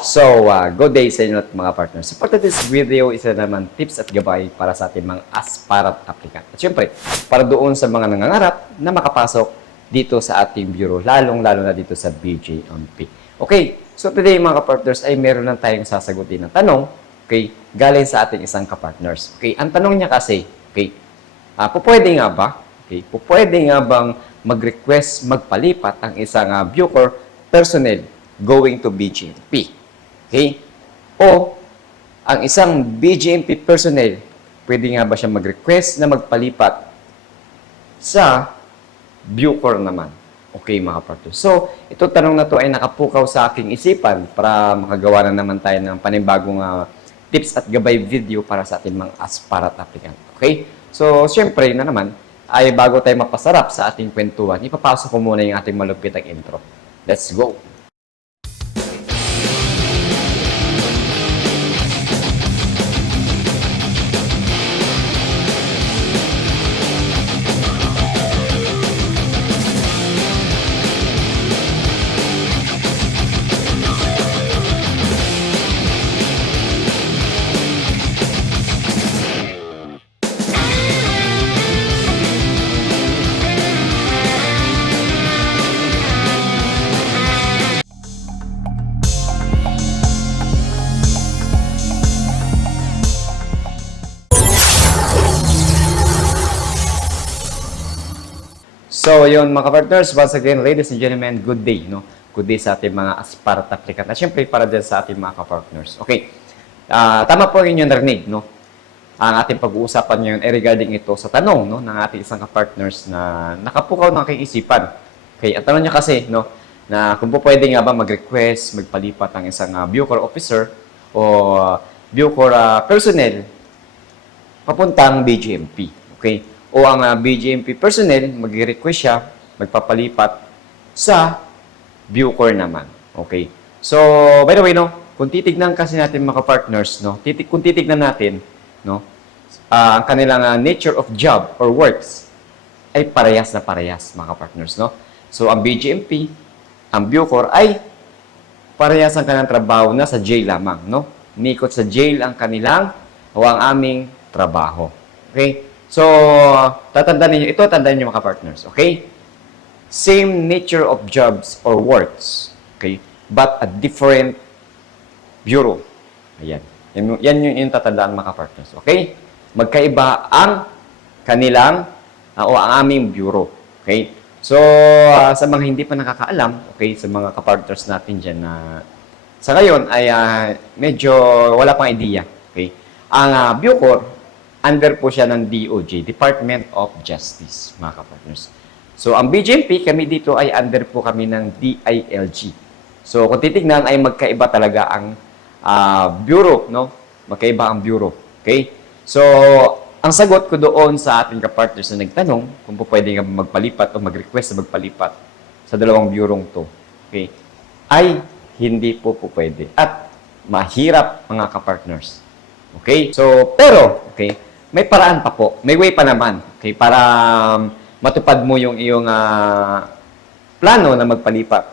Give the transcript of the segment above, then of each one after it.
So, uh, good day sa inyo at mga partners. So, for today's video, isa naman tips at gabay para sa ating mga aspirant applicant. At syempre, para doon sa mga nangangarap na makapasok dito sa ating bureau, lalong-lalo na dito sa BJMP. Okay, so today mga partners ay meron lang tayong sasagutin na tanong, okay, galing sa ating isang kapartners. Okay, ang tanong niya kasi, okay, uh, pupwede nga ba, okay, pupwede nga bang mag-request magpalipat ang isang uh, Bucor personnel going to BJMP? Okay? O, ang isang BGMP personnel, pwede nga ba siya mag-request na magpalipat sa Bucor naman? Okay, mga partners. So, ito tanong na to ay nakapukaw sa aking isipan para makagawa na naman tayo ng panibagong ah, tips at gabay video para sa ating mga aspirant applicant. Okay? So, syempre na naman, ay bago tayo mapasarap sa ating kwentuhan, ipapasok ko muna yung ating malupit ang intro. Let's go! So, yun mga partners, once again, ladies and gentlemen, good day, no? Good day sa ating mga aspirant applicant. At syempre, para din sa ating mga partners Okay. Ah, tama po yung inyong narinig, no? Ang ating pag-uusapan ngayon ay regarding ito sa tanong, no? Ng ating isang partners na nakapukaw ng aking isipan. Okay, ang tanong niya kasi, no? Na kung po pwede nga ba mag-request, magpalipat ang isang uh, Bucor officer o uh, Bucor ah, personnel papuntang BGMP. Okay? O ang ah, BGMP personnel, mag-request siya, magpapalipat sa Bucor naman. Okay? So, by the way, no, kung titignan kasi natin mga partners, no, titig, kung titignan natin, no, ah, ang kanilang ah, nature of job or works ay parehas na parehas, mga partners, no? So, ang BGMP, ang Bucor ay parehas ang kanilang trabaho na sa jail lamang, no? Nikot sa jail ang kanilang o ang aming trabaho. Okay? So, tatandaan niyo ito, tandaan niyo mga partners, okay? Same nature of jobs or works, okay? But a different bureau. Ayan. Yan, yan yung, yung tatandaan mga partners, okay? Magkaiba ang kanilang ah, o ang aming bureau, okay? So, ah, sa mga hindi pa nakakaalam, okay, sa mga kapartners natin dyan na sa ngayon ay ah, medyo wala pang idea, okay? Ang uh, Bucor, under po siya ng DOJ, Department of Justice, mga kapartners. So, ang BJMP, kami dito ay under po kami ng DILG. So, kung titignan ay magkaiba talaga ang ah, bureau, no? Magkaiba ang bureau. Okay? So, ang sagot ko doon sa ating kapartners na nagtanong kung po pwede nga magpalipat o mag-request na magpalipat sa dalawang bureau to, okay, ay hindi po po pwede. At mahirap mga kapartners. Okay? So, pero, okay, may paraan pa po. May way pa naman. Okay? Para um, matupad mo yung iyong ah, plano na magpalipat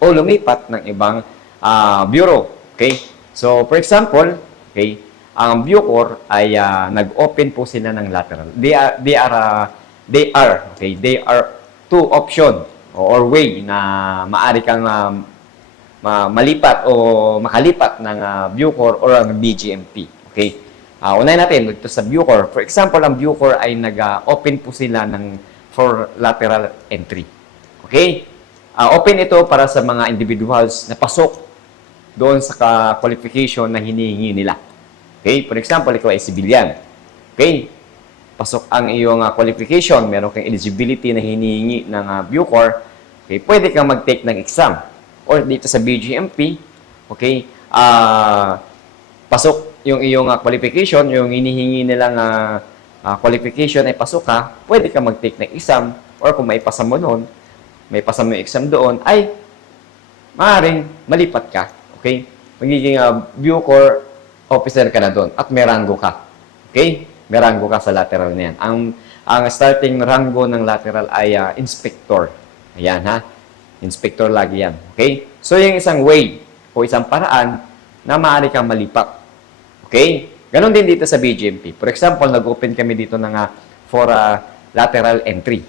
o lumipat ng ibang ah, bureau. Okay? So, for example, okay, ang Bucor ay ah, nag-open po sila ng lateral. They are, they are, ah, they are, okay, they are two option or way na maari kang ma- malipat o makalipat ng uh, Bucor or ang BGMP. Okay? Uh, unahin natin dito sa Bucor. For example, ang Bucor ay nag-open po sila ng for lateral entry. Okay? Ah, open ito para sa mga individuals na pasok doon sa qualification na hinihingi nila. Okay? For example, ikaw ay civilian. Okay? Pasok ang iyong ah, qualification, meron kang eligibility na hinihingi ng uh, Bucor, okay, pwede kang mag-take ng exam. Or dito sa BGMP, okay, ah pasok yung iyong ah, qualification, yung hinihingi nilang ah, ah, qualification ay pasok ka, pwede ka mag-take ng exam or kung may pasa mo doon, may pasa mo yung exam doon, ay maaaring malipat ka. Okay? Magiging uh, Bucor officer ka na doon at may rango ka. Okay? May rango ka sa lateral na yan. Ang, ang starting rango ng lateral ay ah, inspector. Ayan ha. Inspector lagi yan. Okay? So yung isang way o isang paraan na maaari kang malipat. Okay? Ganon din dito sa BGMP. For example, nag-open kami dito ng ah, for ah, lateral entry.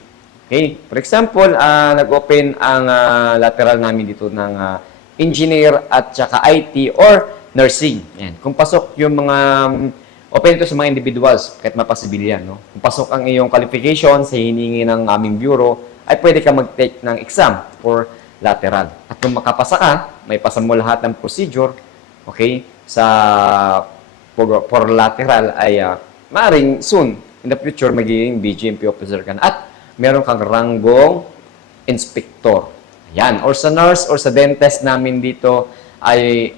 Okay? For example, ah, nag-open ang ah, lateral namin dito ng ah, engineer at saka IT or nursing. Yan. Kung pasok yung mga mm, open ito sa mga individuals, kahit mapasibilyan, no? Kung pasok ang iyong qualification sa hiningi ng aming bureau, ay pwede ka mag-take ng exam for lateral. At kung makapasa ka, may pasa mo lahat ng procedure, okay, sa for, for lateral ay uh, maaaring soon in the future magiging BGMP officer ka na. At meron kang ranggong inspector. Yan. Or sa nurse or sa dentist namin dito ay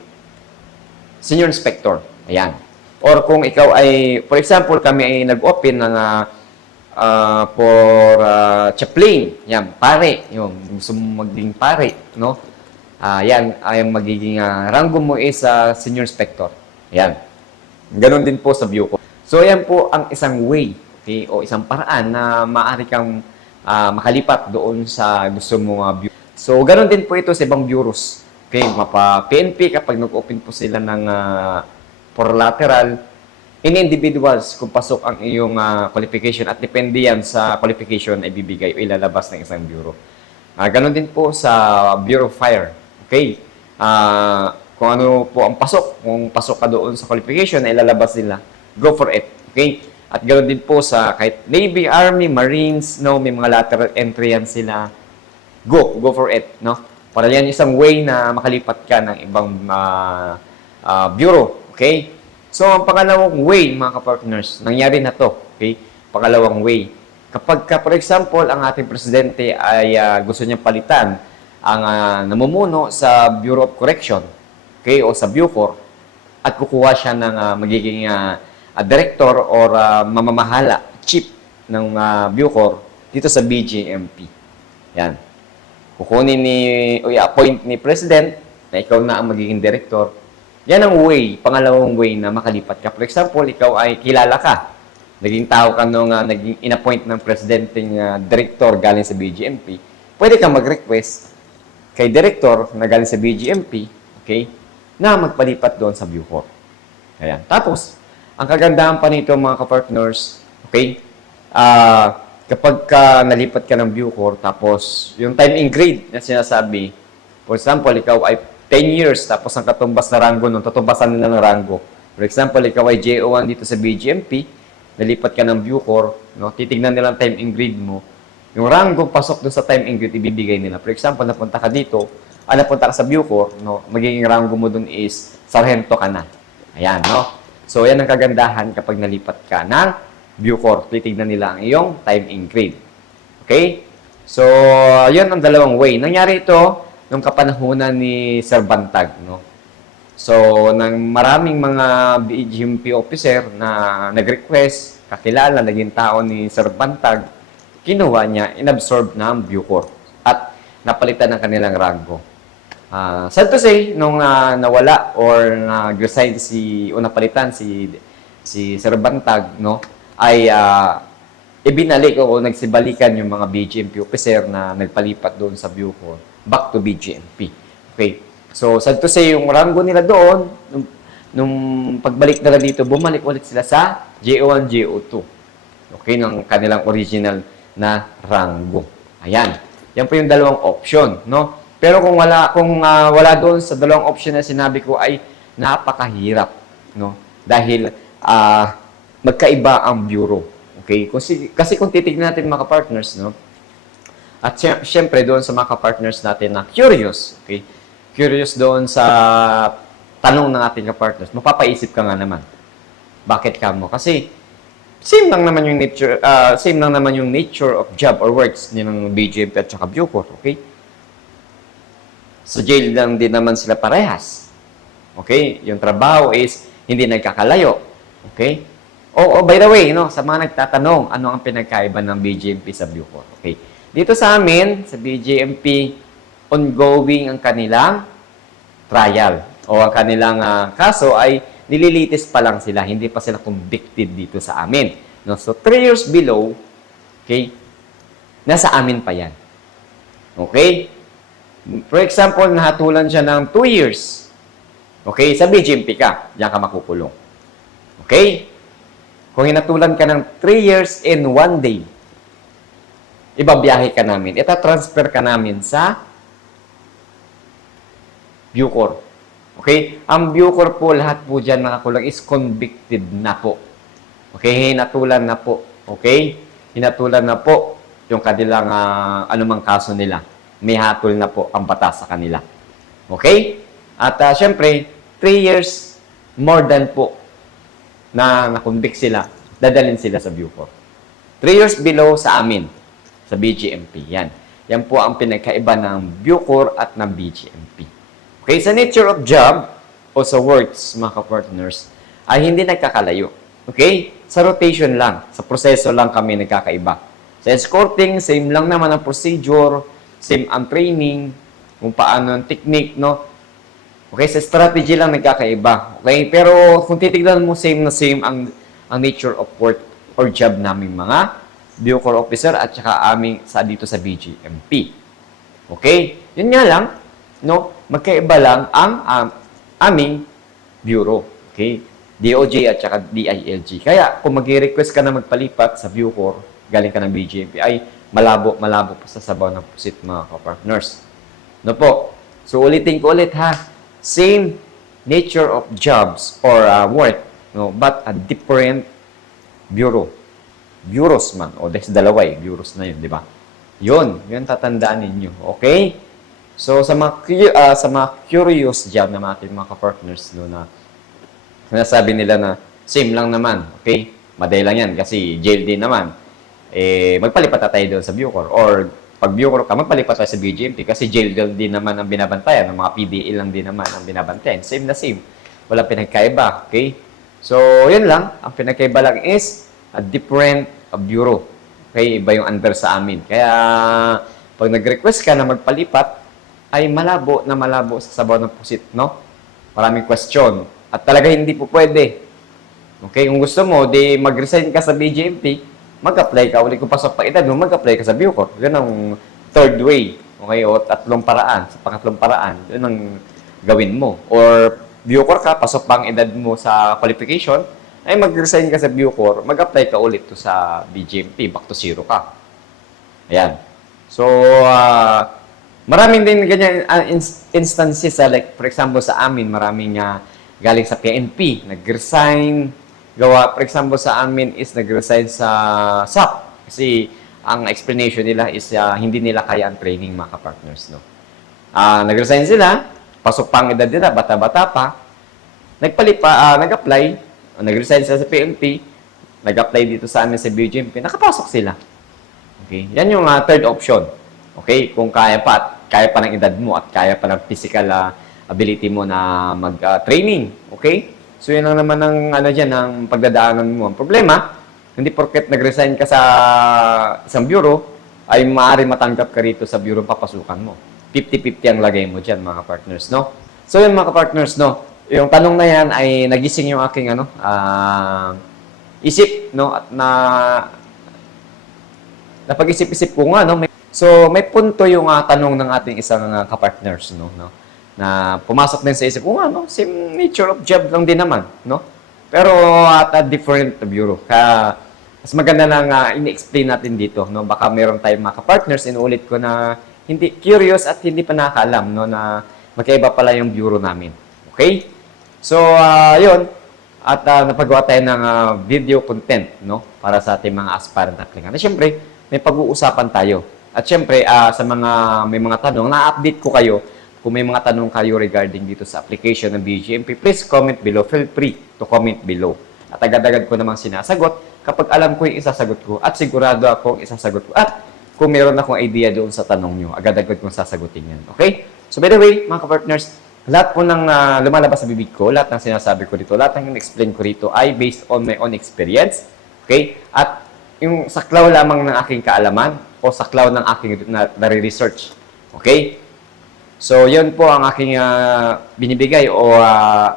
senior inspector. Ayan. Or kung ikaw ay, for example, kami ay nag-open ng ah, ah, for uh, chaplain. Yan, pare. Yung gusto mo maging pare, no? Ah, yan, ay magiging ah, ranggo mo is ah, senior inspector. Yan. Ganon din po sa view ko. So, yan po ang isang way, okay, o isang paraan na maaari kang ah, makalipat doon sa gusto mo uh, view. So, ganon din po ito sa ibang bureaus. Okay, mapa PNP kapag nag-open po sila ng ah, for lateral, in individuals kung pasok ang iyong ah, qualification at depende yan sa qualification ay bibigay o ilalabas ng isang bureau. Ah, ganon din po sa Bureau of Fire. Okay? Ah, kung ano po ang pasok, kung pasok ka doon sa qualification ay ilalabas nila, go for it. Okay? At ganoon din po sa kahit Navy, Army, Marines, no, may mga lateral entry yan sila. Go, go for it, no? Para yan isang way na makalipat ka ng ibang ah, ah, bureau, okay? So, ang pangalawang way, mga kapartners, nangyari na to, okay? Pangalawang way. Kapag, ka, for example, ang ating presidente ay ah, gusto niyang palitan ang ah, namumuno sa Bureau of Correction, okay, o sa Bucor, at kukuha siya ng ah, magiging ah, ah, director or ah, mamamahala, chief ng ah, Bucor dito sa BGMP. Yan. Kukunin ni, o i-appoint ni President na ikaw na ang magiging director. Yan ang way, pangalawang way na makalipat ka. For example, ikaw ay kilala ka. Naging tao ka nung ah, naging in-appoint ng presidenteng ah, director galing sa BGMP. Pwede kang mag-request kay director na galing sa BGMP, okay, na magpalipat doon sa Bucor. Ayan. Tapos, ang kagandahan pa nito mga kapartners, okay, ah, kapag ka nalipat ka ng Bucor, tapos yung time in grade na sinasabi, for example, ikaw ay 10 years, tapos ang katumbas na ranggo nun, tutumbasan nila ng ranggo. For example, ikaw ay JO1 dito sa BGMP, nalipat ka ng Bucor, no, titignan nila ang time in grade mo, yung ranggo pasok doon sa time in grade, ibibigay nila. For example, napunta ka dito, ah, napunta ka sa Bucor, no, magiging ranggo mo doon is sarhento ka na. Ayan, no? So, yan ang kagandahan kapag nalipat ka ng Bucor. Titignan nila ang iyong time in grade. Okay? So, yun ang dalawang way. Nangyari ito nung kapanahunan ni Sir Bantag, no? So, ng maraming mga BGMP officer na nag-request, kakilala, naging tao ni Sir Bantag, kinuha niya, inabsorb na ang Bucor at napalitan ng kanilang rango. Ah, sad to say, nung ah, nawala or nag-resign si, o napalitan si, si Sir Bantag, no, ay ah, ibinalik o nagsibalikan yung mga BGMP officer na nagpalipat doon sa Bucor back to BGMP. Okay. So, sad to say, yung rango nila doon, nung, nung pagbalik nila dito, bumalik ulit sila sa JO1, JO2. Okay, ng kanilang original na rango. Ayan. Yan po yung dalawang option, no? Pero kung wala kung ah, wala doon sa dalawang option na sinabi ko ay napakahirap, no? Dahil ah, magkaiba ang bureau. Okay? Kasi, kasi kung titignan natin mga partners, no? At sy- syempre doon sa mga partners natin na curious, okay? Curious doon sa tanong ng ating partners, mapapaisip ka nga naman. Bakit ka mo? Kasi same lang naman yung nature ah, same lang naman yung nature of job or works ng BGMP at saka Bucor, okay? Sa jail lang din naman sila parehas. Okay? Yung trabaho is hindi nagkakalayo. Okay? Oh, oh, by the way, no, sa mga nagtatanong, ano ang pinagkaiba ng BGMP sa Bucor? Okay. Dito sa amin, sa BGMP, ongoing ang kanilang trial o ang kanilang ah, kaso ay nililitis pa lang sila, hindi pa sila convicted dito sa amin. No? So, 3 years below, okay, nasa amin pa yan. Okay? For example, nahatulan siya ng 2 years. Okay? Sa BGMP ka, diyan ka makukulong. Okay? Kung hinatulan ka ng 3 years in 1 day, ibabiyahe ka namin. Ita-transfer ka namin sa Bucor. Okay? Ang Bucor po, lahat po dyan nakakulang is convicted na po. Okay? Hinatulan na po. Okay? Hinatulan na po yung kanilang ah, anumang kaso nila. May hatol na po ang batas sa kanila. Okay? At ah, syempre, 3 years more than po na nakonvict sila, dadalhin sila sa Bucor. 3 years below sa amin, sa BGMP. Yan. Yan po ang pinagkaiba ng Bucor at ng BGMP. Okay, sa nature of job o sa works, mga ka-partners, ay hindi nagkakalayo. Okay? Sa rotation lang, sa proseso lang kami nagkakaiba. Sa escorting, same lang naman ang procedure, same ang training, kung paano ang technique, no? Okay, sa strategy lang nagkakaiba. Okay, pero kung titignan mo, same na same ang, ang nature of work or job naming mga Bucor officer at saka aming sa dito sa BGMP. Okay? Yun nga lang, no? Magkaiba lang ang um, aming bureau. Okay? DOJ at saka DILG. Kaya kung mag-request ka na magpalipat sa Bucor, galing ka ng BGMP, ay malabo, malabo pa sa sabaw ng pusit mga ka-partners. No po? So ulitin ko ulit ha. Same nature of jobs or uh, work, no, but a different bureau. Bureaus man. O, des dalawa eh. Bureaus na yun, di ba? Yun. Yun tatandaan ninyo. Okay? So, sa mga, ah, sa mga curious dyan na ating mga ka-partners, no, na sinasabi nila na same lang naman. Okay? Madali lang yan kasi jail din naman. Eh, magpalipat na tayo doon sa Bucor. Or, pag Bucor ka, magpalipat tayo sa BGMP kasi jail din naman ang binabantayan. Ng mga PDL lang din naman ang binabantayan. Same na same. Wala pinagkaiba. Okay? So, yun lang. Ang pinagkaiba lang is a different bureau. Okay? Iba yung under sa amin. Kaya, pag nag-request ka na magpalipat, ay malabo na malabo sa sabaw ng pusit, no? Maraming question. At talaga hindi po pwede. Okay? Kung gusto mo, di mag-resign ka sa BGMP, mag-apply ka ulit pasok pa edad mo, mag-apply ka sa Bucor. Yun ang third way. Okay? O tatlong paraan. Sa pangatlong paraan, yun ang gawin mo. Or Bucor ka, pasok pa ang edad mo sa qualification, ay mag-resign ka sa Bucor, mag-apply ka ulit to sa BGMP, back to zero ka. Ayan. So, ah, maraming din ganyan ins- instances, ah, like for example sa amin, maraming ah, galing sa PNP, nag-resign, gawa, for example sa amin is nag-resign sa SAP kasi ang explanation nila is ah, hindi nila kaya ang training mga ka-partners, no? Ah, nag-resign sila, pasok pa ang edad nila, bata-bata pa, nagpalipa, ah, nag-apply, nag-resign sila sa PNP, nag-apply dito sa amin sa BGMP, nakapasok sila. Okay? Yan yung ah, third option. Okay? Kung kaya pa at kaya pa ng edad mo at kaya pa ng physical ah, ability mo na mag-training. okay? So, yun lang naman ang ano dyan, ang pagdadaanan mo. Ang problema, hindi porket nag-resign ka sa isang bureau, ay maaari matanggap ka rito sa bureau papasukan mo. 50-50 ang lagay mo dyan, mga partners, no? So, yun, mga partners, no? Yung tanong na yan ay nagising yung aking, ano, ah, isip, no? At na, napag-isip-isip ko nga, no? May, so, may punto yung ah, tanong ng ating isang uh, kapartners, no? no? Na pumasok din sa isip ko, nga, no? Same nature of job lang din naman, no? Pero at a different bureau. Kaya, mas maganda lang uh, ini-explain natin dito, no? Baka meron tayong mga kapartners, inuulit ko na hindi curious at hindi pa nakakaalam, no? Na magkaiba pala yung bureau namin. Okay? So, ah, yun. At uh, napagawa tayo ng ah, video content, no? Para sa ating mga aspirant applicant. At syempre, may pag-uusapan tayo. At syempre, ah, sa mga may mga tanong, na-update ko kayo kung may mga tanong kayo regarding dito sa application ng BGMP, please comment below. Feel free to comment below. At agad-agad ko namang sinasagot kapag alam ko yung isasagot ko at sigurado akong isasagot ko. At kung meron akong idea doon sa tanong nyo, agad-agad kong sasagutin yan. Okay? So by the way, mga ka-partners, lahat po ng ah, lumalabas sa bibig ko, lahat ng sinasabi ko dito, lahat ng explain ko rito ay based on my own experience. Okay? At yung saklaw lamang ng aking kaalaman o saklaw ng aking na, nare-research. Okay? So, yun po ang aking ah, binibigay o ah,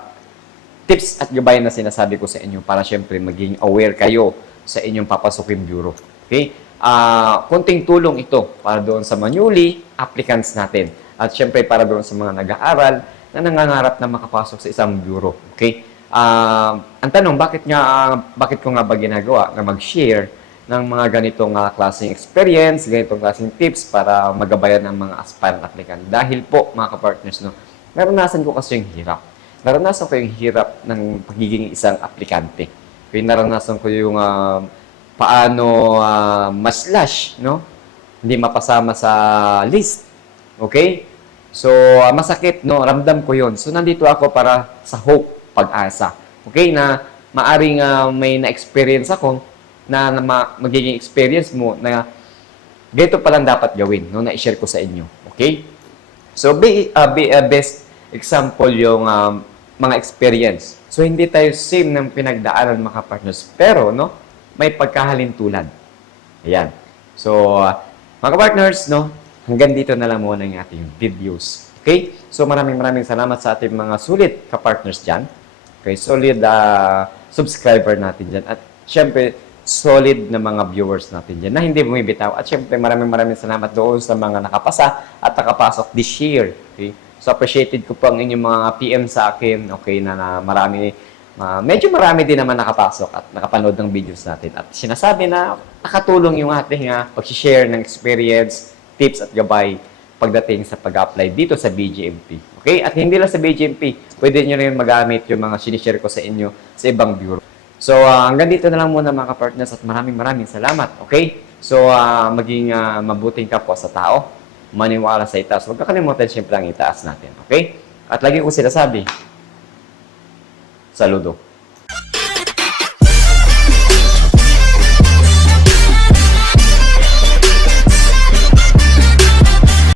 tips at gabay na sinasabi ko sa inyo para syempre maging aware kayo sa inyong papasukin bureau. Okay? Ah, konting tulong ito para doon sa mga newly applicants natin. At syempre para doon sa mga nag-aaral na nangangarap na makapasok sa isang bureau. Okay? Ah, ang tanong, bakit nga ah, bakit ko nga ba ginagawa na mag-share ng mga ganitong ah, klaseng experience, ganitong klaseng tips para magabayan ng mga aspirant applicant? Dahil po, mga kapartners, no, naranasan ko kasi yung hirap. Naranasan ko yung hirap ng pagiging isang aplikante. Kaya naranasan ko yung ah, paano ah, maslash, no? Hindi mapasama sa list. Okay? So, ah, masakit, no? Ramdam ko yon So, nandito ako para sa hope, pag-asa. Okay? Na maaring ah, may na-experience ako na, na ma- magiging experience mo na ganito pa lang dapat gawin, no? Na i-share ko sa inyo. Okay? So, be, uh, be a best example yung um, mga experience. So, hindi tayo same ng pinagdaanan mga partners. Pero, no, may pagkahalin tulad. Ayan. So, uh, mga partners, no, hanggang dito na lang muna yung ating videos. Okay? So, maraming maraming salamat sa ating mga sulit ka-partners dyan. Okay, solid uh, subscriber natin dyan. At syempre, solid na mga viewers natin dyan na hindi bumibitaw. At syempre, maraming maraming salamat doon sa mga nakapasa at nakapasok this year. Okay? So, appreciated ko po ang inyong mga PM sa akin. Okay, na, na marami, ma- medyo marami din naman nakapasok at nakapanood ng videos natin. At sinasabi na nakatulong yung ating uh, pag-share ng experience, tips at gabay pagdating sa pag-apply dito sa BGMP. Okay? At hindi lang sa BGMP, pwede nyo rin magamit yung mga sinishare ko sa inyo sa ibang bureau. So, ah, hanggang dito na lang muna mga partners at maraming maraming salamat. Okay? So, ah, maging ah, mabuting kapwa sa tao, maniwala sa itaas. Huwag kakalimutan siyempre ang itaas natin. Okay? At lagi ko sinasabi, saludo.